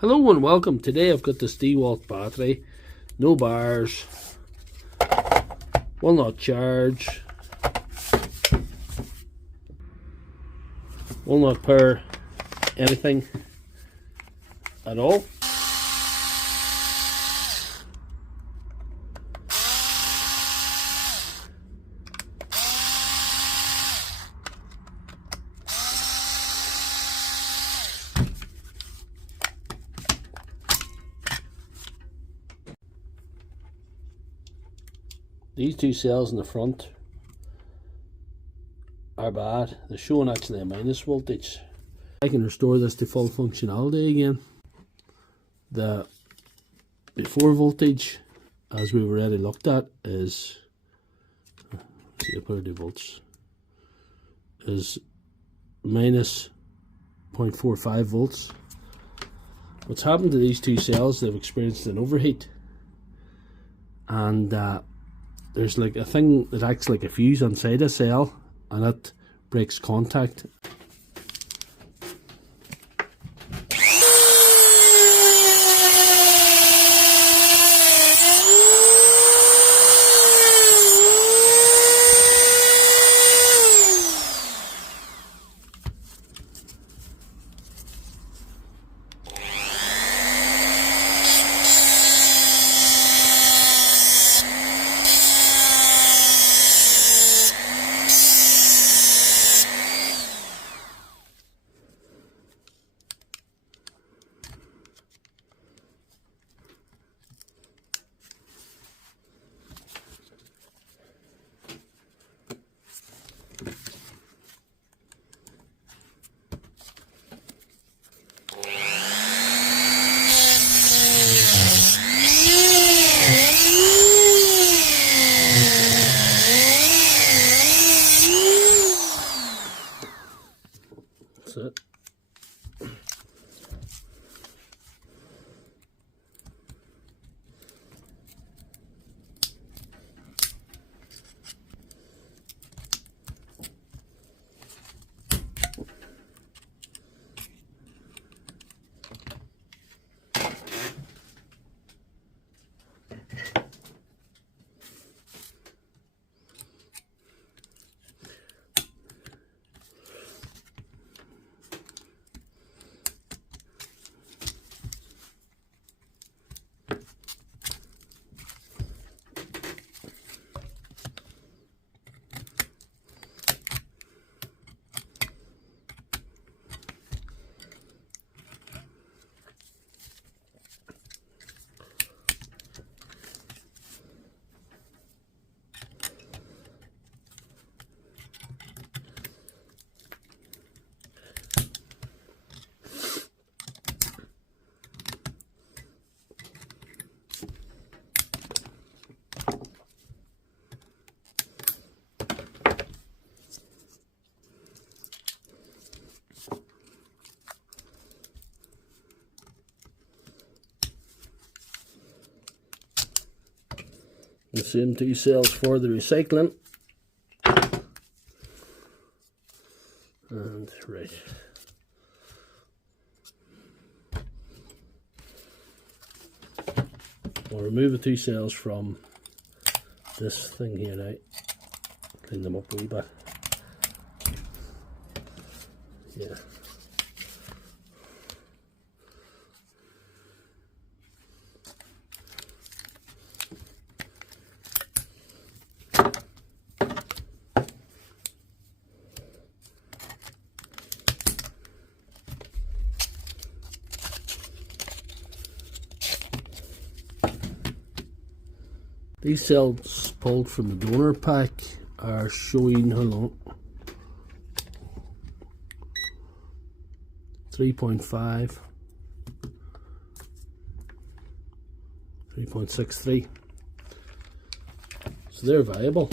Hello and welcome. Today I've got this Dewalt battery, no bars, will not charge, will not power anything at all. These two cells in the front are bad. They're showing actually a minus voltage. I can restore this to full functionality again. The before voltage, as we've already looked at, is, see if I do volts, is minus 0.45 volts. What's happened to these two cells, they've experienced an overheat, and there's like a thing that acts like a fuse inside a cell, and it breaks contact. That's it. The same two cells for the recycling. And right. We'll remove the two cells from this thing here now. Clean them up a wee bit. Yeah. These cells pulled from the donor pack are showing, hold on, 3.5, 3.63, so they're viable.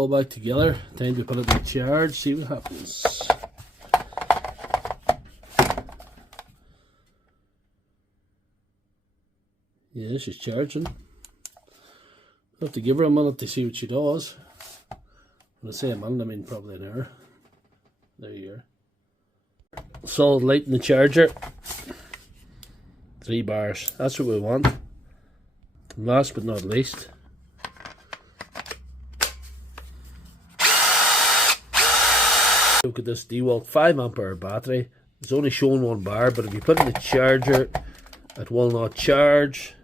all back together. Time to put it in charge, see what happens. Yeah, she's charging. I have to give her a minute to see what she does. When I say a minute, I mean probably an hour. There you are. Solid light in the charger. 3 bars. That's what we want. And last but not least, look at this Dewalt 5 ampere battery. It's only showing 1 bar, but if you put it in the charger, it will not charge.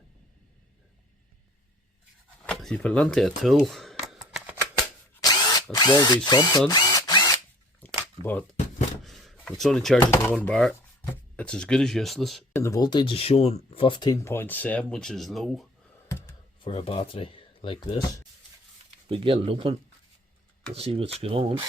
If you put it into a tool, it will do something, but if it's only charging to 1 bar, it's as good as useless. And the voltage is showing 15.7, which is low for a battery like this. We get it open, let's see what's going on.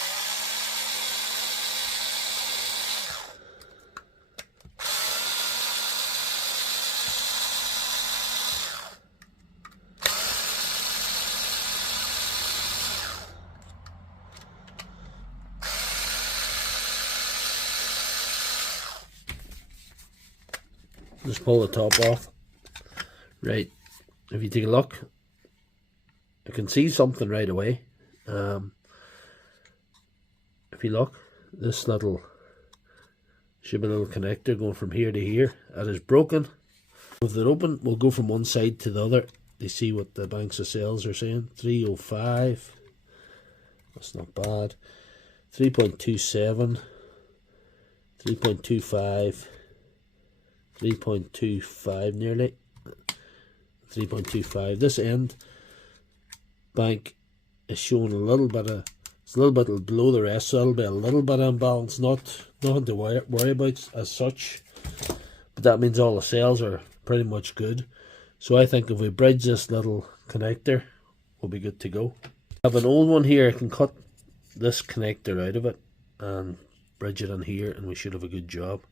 Just pull the top off. Right, if you take a look, you can see something right away. If you look, this little should be a little connector going from here to here. That is broken. With it open, we'll go from one side to the other to see what the banks of sales are saying. 305. That's not bad. 3.27. 3.25. 3.25 nearly. 3.25. This end bank is showing a little bit of, it's a little bit below the rest, so it'll be a little bit imbalance. Nothing to worry about as such, but that means all the cells are pretty much good. So I think if we bridge this little connector, we'll be good to go. I have an old one here. I can cut this connector out of it and bridge it in here, and we should have a good job.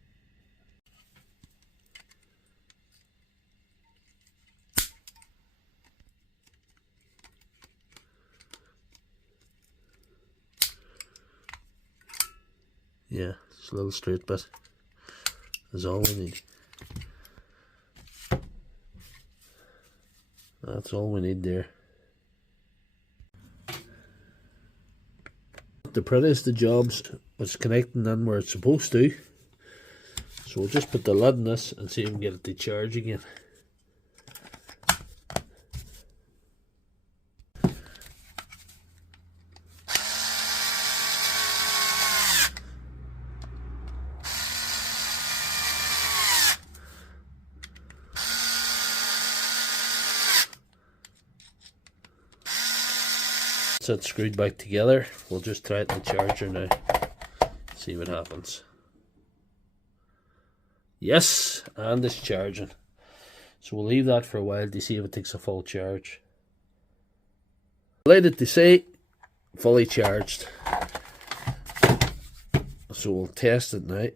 Yeah, just a little straight bit is all we need. That's all we need there. The prettiest of jobs was connecting in where it's supposed to. So we'll just put the lid in this and see if we can get it to charge again. It's screwed back together. We'll just try it in the charger now. See what happens. Yes, and it's charging. So we'll leave that for a while to see if it takes a full charge. Delighted to say, fully charged. So we'll test it now.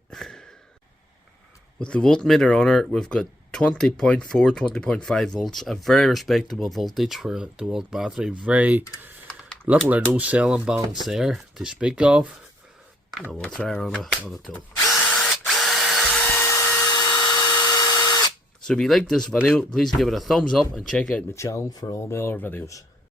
With the voltmeter on it, we've got 20.4, 20.5 volts, a very respectable voltage for a Dewalt battery. Very little or no cell imbalance there to speak of. And we'll try her on a tool. So if you like this video, please give it a thumbs up and check out my channel for all my other videos.